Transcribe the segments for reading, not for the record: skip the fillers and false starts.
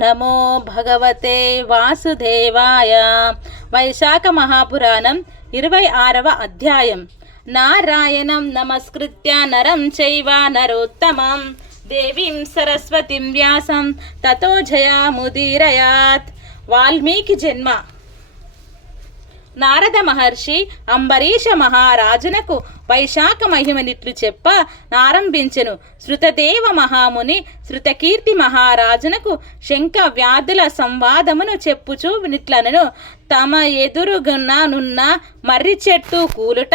నమో భగవతే వాసుదేవాయ. వైశాఖ మహాపురాణం 26వ అధ్యాయం. నారాయణం నమస్కృత్య నరం చైవ నరోత్తమం దేవీం సరస్వతిం వ్యాసం తతో జయాముదీరయాత్. వాల్మీకి జన్మ. నారద మహర్షి అంబరీష మహారాజునకు వైశాఖ మహిమనిట్లు చెప్ప నారంభించెను. శృతదేవ మహాముని శృతకీర్తి మహారాజునకు శంఖ వ్యాధుల సంవాదమును చెప్పుచూ నిట్లనను. తమ ఎదురుగునున్న మర్రి చెట్టు కూలుట,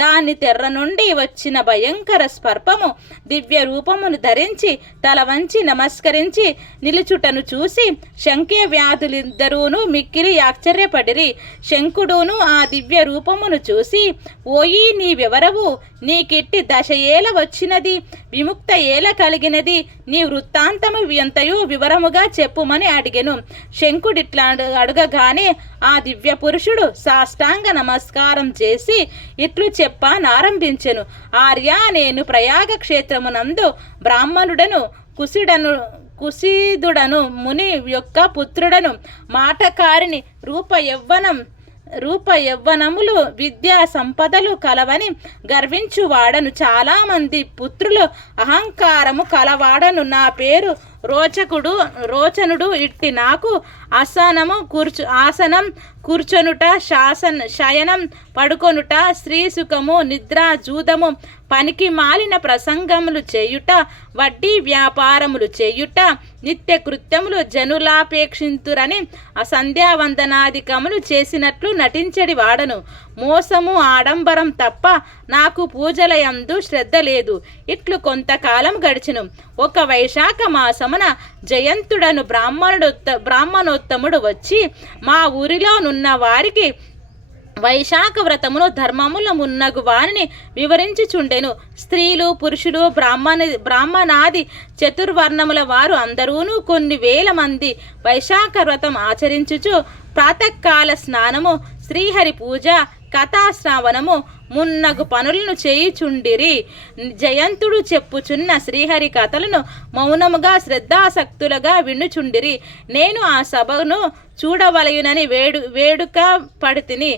దాని తెర్ర నుండి వచ్చిన భయంకర స్పర్పము దివ్య రూపమును ధరించి తల వంచి నమస్కరించి నిలుచుటను చూసి శంఖ్య వ్యాధులిద్దరూను మిక్కిలి ఆశ్చర్యపడిరి. శంకుడును ఆ దివ్య రూపమును చూసి, ఓయి నీవెవరవు? నీకిట్టి దశ ఏల వచ్చినది? విముక్త ఏల కలిగినది? నీ వృత్తాంతము ఎంతయు వివరముగా చెప్పుమని అడిగెను. శంకుడిట్లా అడగగానే ఆ దివ్య పురుషుడు సాష్టాంగ నమస్కారం చేసి ఇట్లు చెప్పనారంభించెను. ఆర్య, నేను ప్రయాగ క్షేత్రమునందు బ్రాహ్మణుడను, కుశీదుడను, ముని యొక్క పుత్రుడను, మాటకారిని, రూప యవ్వనములు విద్యా సంపదలు కలవని గర్వించువాడను. చాలామంది పుత్రులు అహంకారము కలవాడను. నా పేరు రోచనుడు. ఇట్టి నాకు ఆసనం కూర్చొనుట, శయనం పడుకొనుట, స్త్రీ సుఖము, నిద్ర, జూదము, పనికి మాలిన ప్రసంగములు చేయుట, వడ్డీ వ్యాపారములు చేయుట నిత్య కృత్యములు జనులాపేక్షింతురని సంధ్యావందనాదికములు చేసినట్లు నటించడి వాడను. మోసము, ఆడంబరం తప్ప నాకు పూజలయందు శ్రద్ధ లేదు. ఇట్లు కొంతకాలం గడిచెను. ఒక వైశాఖ మాసమున జయంతుడను బ్రాహ్మణోత్తముడు వచ్చి మా ఊరిలో నున్న వారికి వైశాఖ వ్రతమును ధర్మములు మున్నగు వారిని వివరించుచుండెను. స్త్రీలు, పురుషులు, బ్రాహ్మణాది చతుర్వర్ణముల వారు అందరూను కొన్ని వేల మంది వైశాఖ వ్రతం ఆచరించుచు ప్రాతకాల స్నానము, శ్రీహరి పూజ, కథాశ్రావణము మున్నగు పనులను చేయుచుండిరి. జయంతుడు చెప్పుచున్న శ్రీహరి కథలను మౌనముగా శ్రద్ధాసక్తులుగా వినుచుండిరి. నేను ఆ సభను చూడవలయునని వేడుక పడితిని.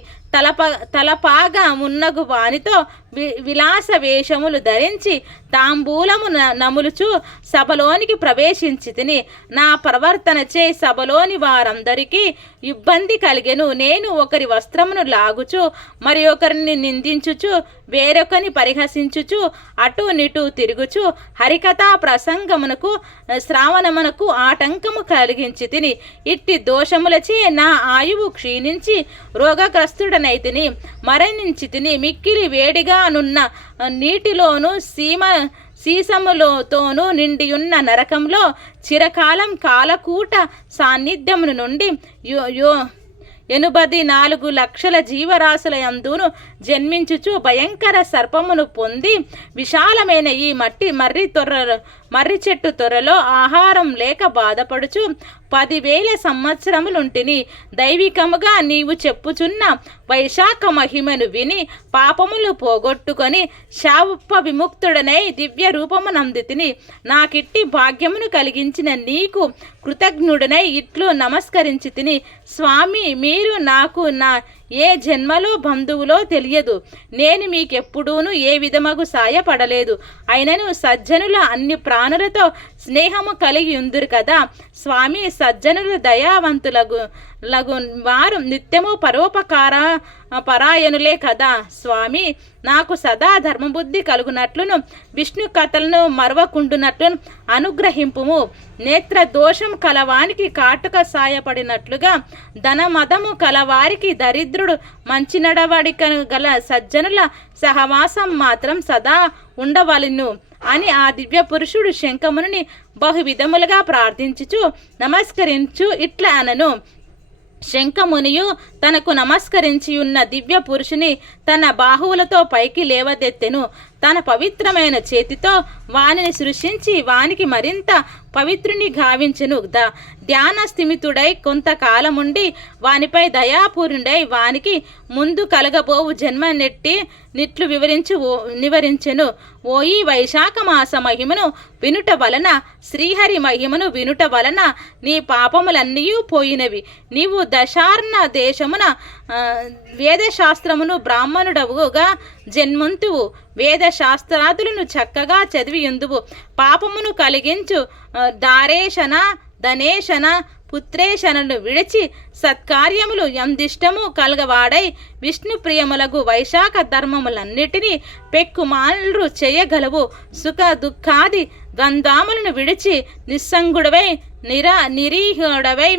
తలపాగా మున్నగు వానితో విలాస వేషములు ధరించి తాంబూలము నములుచు సభలోనికి ప్రవేశించి తిని. నా ప్రవర్తనచే సభలోని వారందరికీ ఇబ్బంది కలిగెను. నేను ఒకరి వస్త్రమును లాగుచు, మరి ఒకరిని నిందించుచు, వేరొకని పరిహసించుచు, అటు నిటు తిరుగుచు హరికథా ప్రసంగమునకు శ్రావణమునకు ఆటంకము కలిగించి తిని. ఇట్టి దోషములచే నా ఆయువు క్షీణించి రోగగ్రస్తుడనైతిని, మరణించి తిని. మిక్కిలి వేడిగా నున్న నీటిలోను సీసములతోనూ నిండియున్న నరకంలో చిరకాలం కాలకూట సాన్నిధ్యమును నుండి 84 లక్షల జీవరాశుల యందును జన్మించుచు భయంకర సర్పమును పొంది విశాలమైన ఈ మర్రి చెట్టు త్వరలో ఆహారం లేక బాధపడుచు 10,000 సంవత్సరములుంటిని. దైవికముగా నీవు చెప్పుచున్న వైశాఖ మహిమను విని పాపములు పోగొట్టుకొని శాప విముక్తుడనై దివ్య రూపమునందితిని. నాకిట్టి భాగ్యమును కలిగించిన నీకు కృతజ్ఞుడనై ఇట్లు నమస్కరించి తిని. స్వామి, మీరు నాకు ఏ జన్మలో బంధువులో తెలియదు. నేను మీకెప్పుడూను ఏ విధమగు సాయపడలేదు. అయినను సజ్జనుల అన్ని ప్రాణులతో స్నేహము కలిగి ఉందురు కదా స్వామి. సజ్జనులు దయావంతులగు వారు నిత్యము పరాయణులే కదా స్వామి. నాకు సదా ధర్మబుద్ధి కలుగునట్లును, విష్ణు కథలను మరవకుండునట్లును అనుగ్రహింపుము. నేత్ర దోషం కలవానికి కాటుక సాయపడినట్లుగా ధనమదము కలవారికి దరిద్రుడు, మంచి నడవడిక గల సజ్జనుల సహవాసం మాత్రం సదా ఉండవలెను అని ఆ దివ్య పురుషుడు శంఖముని బహువిధములుగా ప్రార్థించుచు నమస్కరించు ఇట్లా అనను. శంఖమునియు తనకు నమస్కరించి ఉన్న దివ్య పురుషుని తన బాహువులతో పైకి లేవదెత్తెను. తన పవిత్రమైన చేతితో వానిని సృష్టించి వానికి మరింత పవిత్రుని గావించెను. ధ్యాన స్థిమితుడై కొంతకాలముండి వానిపై దయాపూర్ణుడై వానికి ముందు కలగబోవు జన్మ నిట్లు నివరించెను. ఓయి వైశాఖ మాస మహిమను వినుట వలన, శ్రీహరి మహిమను వినుట వలన నీ పాపములన్నీ పోయినవి. నీవు దశార్ణ దేశమున వేదశాస్త్రమును బ్రాహ్మణుడవుగా జన్మంతువు. వేదశాస్త్రాదులను చక్కగా చదివి ఎందువు. పాపమును కలిగించు దారేశన ధనేశన పుత్రేశనను విడిచి సత్కార్యములు ఎందిష్టము కలగవాడై విష్ణు ప్రియములగు వైశాఖ ధర్మములన్నిటినీ పెక్కుమాన్లు చేయగలవు. సుఖ దుఃఖాది గంధాములను విడిచి నిస్సంగుడవై నిరీహుడవై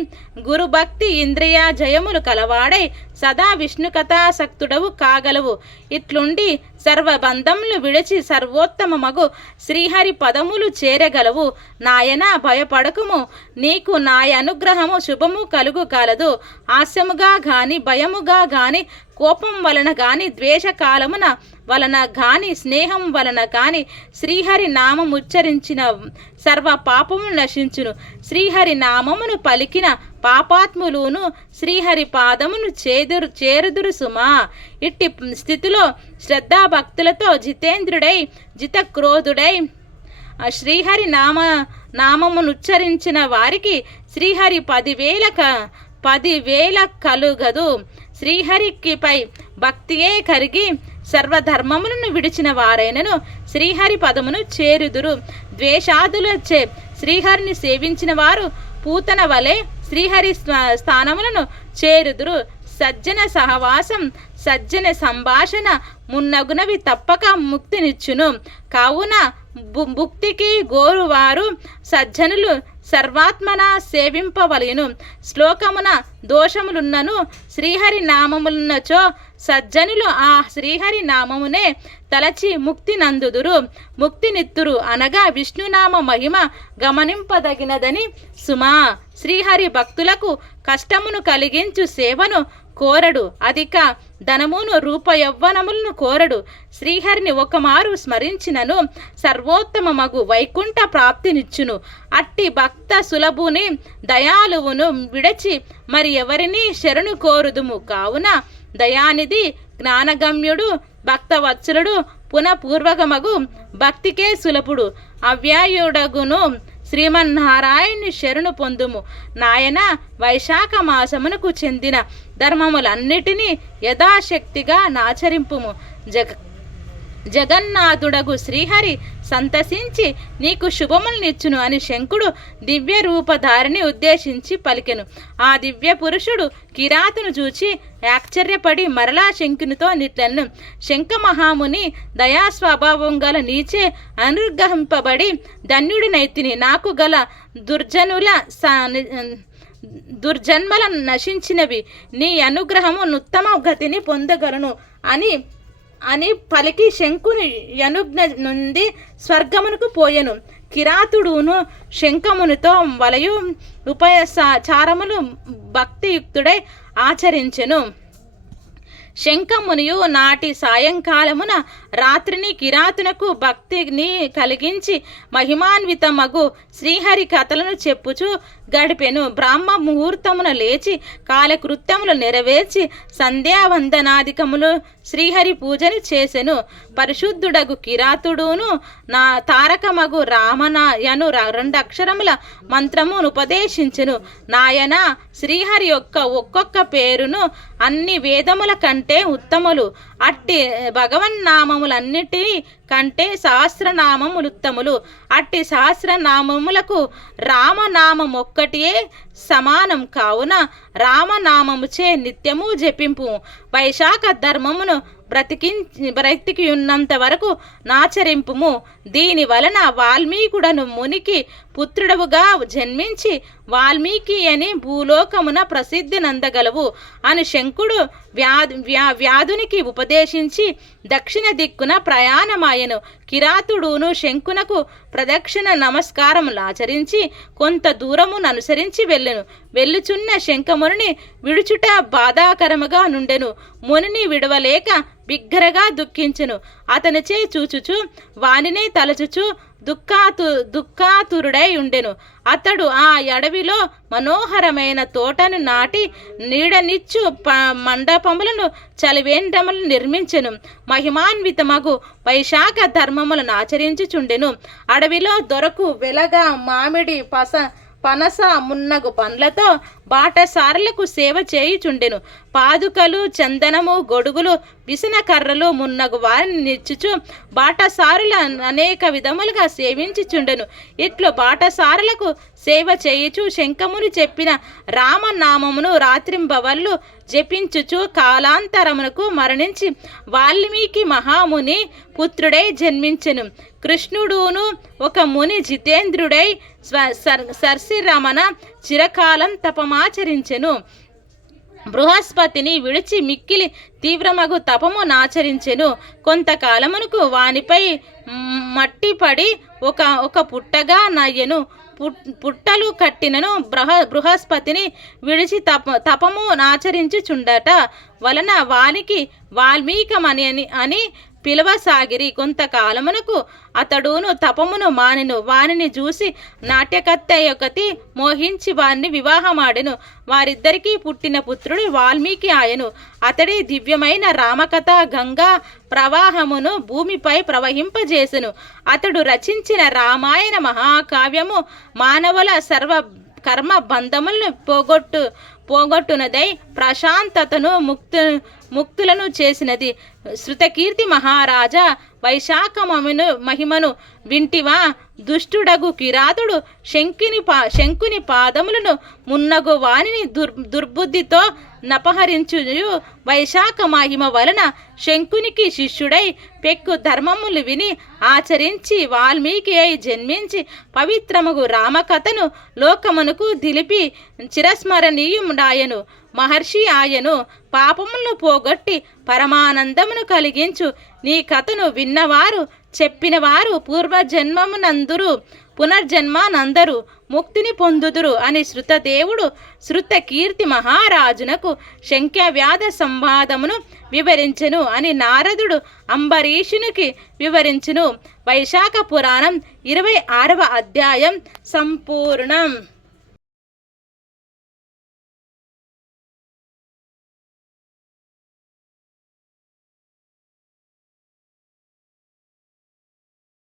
గురుభక్తి ఇంద్రియ జయములు కలవాడై సదా విష్ణు కథాసక్తుడవు కాగలవు. ఇట్లుండి సర్వబంధములు విడిచి సర్వోత్తమ మగు శ్రీహరి పదములు చేరగలవు. నాయన భయపడకుము, నీకు నాయ అనుగ్రహము శుభము కలుగు కలదు. హాస్యముగా గాని భయముగా గాని కోపం వలన గాని ద్వేషకాలమున వలన గాని స్నేహం వలన గాని శ్రీహరి నామముచ్చరించిన సర్వ పాపము నశించును. శ్రీహరి నామమును పలికిన పాపాత్ములును శ్రీహరి పాదమును చేరుదురు సుమా. ఇట్టి స్థితిలో శ్రద్ధాభక్తులతో జితేంద్రుడై జితక్రోధుడై శ్రీహరి నామమునుచ్చరించిన వారికి శ్రీహరి 10,000 కలుగదు. శ్రీహరికిపై భక్తియే కరిగి సర్వధర్మములను విడిచిన వారైనను శ్రీహరి పదమును చేరుదురు. ద్వేషాదులచే శ్రీహరిని సేవించిన వారు పూతన వలె శ్రీహరి స్థానములను చేరుదురు. సజ్జన సహవాసం సజ్జన సంభాషణ మున్నగునవి తప్పక ముక్తినిచ్చును. కావున ముక్తికి గోరువారు సజ్జనులు సర్వాత్మన సేవింపవలెను. శ్లోకమున దోషములున్నను శ్రీహరి నామములున్నచో సజ్జనులు ఆ శ్రీహరి నామమునే తలచి ముక్తి నందుదురు. ముక్తినిత్తురు అనగా విష్ణునామ మహిమ గమనింపదగినదని సుమా. శ్రీహరి భక్తులకు కష్టమును కలిగించు సేవను కోరడు, అధిక ధనమును రూపయౌవనములను కోరడు. శ్రీహరిని ఒకమారు స్మరించినను సర్వోత్తమ మగు వైకుంఠ ప్రాప్తినిచ్చును. అట్టి భక్త సులభుని దయాలువును విడచి మరి ఎవరిని శరణు కోరుదుము. కావున దయానిధి జ్ఞానగమ్యుడు భక్తవత్సలుడు పునఃపూర్వకమగు భక్తికే సులభుడు అవ్యాయుడగును శ్రీమన్నారాయణుని శరణు పొందుము. నాయన వైశాఖ మాసమునకు చెందిన ధర్మములన్నిటినీ యథాశక్తిగా నాచరింపుము. జగన్నాథుడగు శ్రీహరి సంతసించి నీకు శుభములనిచ్చును అని శంకుడు దివ్య రూపధారిని ఉద్దేశించి పలికెను. ఆ దివ్య పురుషుడు కిరాతును చూచి ఆశ్చర్యపడి మరలా శంకునితో నిట్లెను. శంఖ మహాముని దయాస్వభావం గల నీచే అనుగ్రహింపబడి ధన్యుడినైతిని. నాకు గల దుర్జన్మల నశించినవి. నీ అనుగ్రహము నుత్తమ గతిని పొందగలను అని పలికి శంకుని యనుజ్ఞ నుండి స్వర్గమునకు పోయెను. కిరాతుడును శంఖమునితో వలయు ఉపచారములు భక్తియుక్తుడై ఆచరించెను. శంఖమునియు నాటి సాయంకాలమున రాత్రిని కిరాతునకు భక్తిని కలిగించి మహిమాన్వితమగు శ్రీహరి కథలను చెప్పుచు గడిపెను. బ్రాహ్మ ముహూర్తమున లేచి కాలకృత్యములు నెరవేర్చి సంధ్యావందనాధికములు శ్రీహరి పూజను చేసెను. పరిశుద్ధుడగు కిరాతుడును నా తారకమగు రామనాయను 2 అక్షరముల మంత్రమును ఉపదేశించెను. నాయన శ్రీహరి యొక్క ఒక్కొక్క పేరును అన్ని వేదముల కంటే ఉత్తములు. అట్టి భగవన్నామములన్నిటి కంటే సహస్రనామములుత్తములు. అట్టి సహస్రనామములకు రామనామం ఒక్కటియే సమానం. కావున రామనామముచే నిత్యము జపింపు. వైశాఖ ధర్మమును బ్రతికియున్నంత వరకు నాచరింపుము. దీని వలన వాల్మీకుడను మునికి పుత్రుడవుగా జన్మించి వాల్మీకి అని భూలోకమున ప్రసిద్ధి నందగలవు అని శంకుడు వ్యాధునికి ఉపదేశించి దక్షిణ దిక్కున ప్రయాణమాయెను. కిరాతుడును శంకునకు ప్రదక్షిణ నమస్కారములాచరించి కొంత దూరమును అనుసరించి వెళ్ళెను. వెళ్ళుచున్న శంఖముని విడుచుట బాధాకరముగా నుండెను. మునిని విడవలేక బిగ్గరగా దుఃఖించెను. అతనిచే చూచుచు వానినే తలచుచు దుఃఖాతురుడై ఉండెను. అతడు ఆ అడవిలో మనోహరమైన తోటను నాటి నీడనిచ్చు మండపములను చలివేంద్రములను నిర్మించెను. మహిమాన్వితమగు వైశాఖ ధర్మములను ఆచరించుచుండెను. అడవిలో దొరకు వెలగా మామిడి పనస మున్నగు పండ్లతో బాటసారులకు సేవ చేయుచుండెను. పాదుకలు, చందనము, గొడుగులు, విసన కర్రలు మున్నగు వారిని నిచ్చుచు బాటసారుల అనేక విధములుగా సేవించుచుండెను. ఇట్లు బాటసారులకు సేవ చేయుచు శంఖమును చెప్పిన రామనామమును రాత్రింబవళ్ళు జపించుచు కాలాంతరమునకు మరణించి వాల్మీకి మహాముని పుత్రుడై జన్మించెను. కృష్ణుడును ఒక ముని జితేంద్రుడై సర్సిరమణ చిరకాలం తపమాచరించెను. బృహస్పతిని విడిచి మిక్కిలి తీవ్రమగు తపము నాచరించెను. కొంతకాలమునకు వానిపై మట్టి పడి ఒక పుట్టగా నయ్యెను. పుట్టలు కట్టినను బృహస్పతిని విడిచి తపము నాచరించుచుండట వలన వానికి వాల్మీకమని అని పిలవసాగిరి. కొంతకాలమునకు అతడును తపమును మానెను. వానిని చూసి నాట్యకర్త యొక్కతి మోహించి వారిని వివాహమాడెను. వారిద్దరికీ పుట్టిన పుత్రుడు వాల్మీకి ఆయను. అతడి దివ్యమైన రామకథ గంగా ప్రవాహమును భూమిపై ప్రవహింపజేసెను. అతడు రచించిన రామాయణ మహాకావ్యము మానవుల సర్వ కర్మ బంధములను పోగొట్టునదై ప్రశాంతతను ముక్తులను చేసినది. శృతకీర్తి మహారాజా, వైశాఖ మహిమను వింటివా? దుష్టుడగు కిరాతుడు శంకుని పాదములను మున్నగు వానిని దుర్బుద్ధితో నపహరించు వైశాఖ మహిమ వలన శంకునికి శిష్యుడై పెక్కు ధర్మములు విని ఆచరించి వాల్మీకి అయి జన్మించి పవిత్రముగు రామకథను లోకమునకు దిలిపి చిరస్మరణీయుడాయను. మహర్షి ఆయను. పాపములను పోగొట్టి పరమానందమును కలిగించు నీ కథను విన్నవారు చెప్పినవారు పునర్జన్మనందరు ముక్తిని పొందుదురు అని శృతదేవుడు శృతకీర్తి మహారాజునకు శంఖ్యవ్యాధ సంవాదమును వివరించెను అని నారదుడు అంబరీషునికి వివరించును. వైశాఖ పురాణం 26వ అధ్యాయం సంపూర్ణం.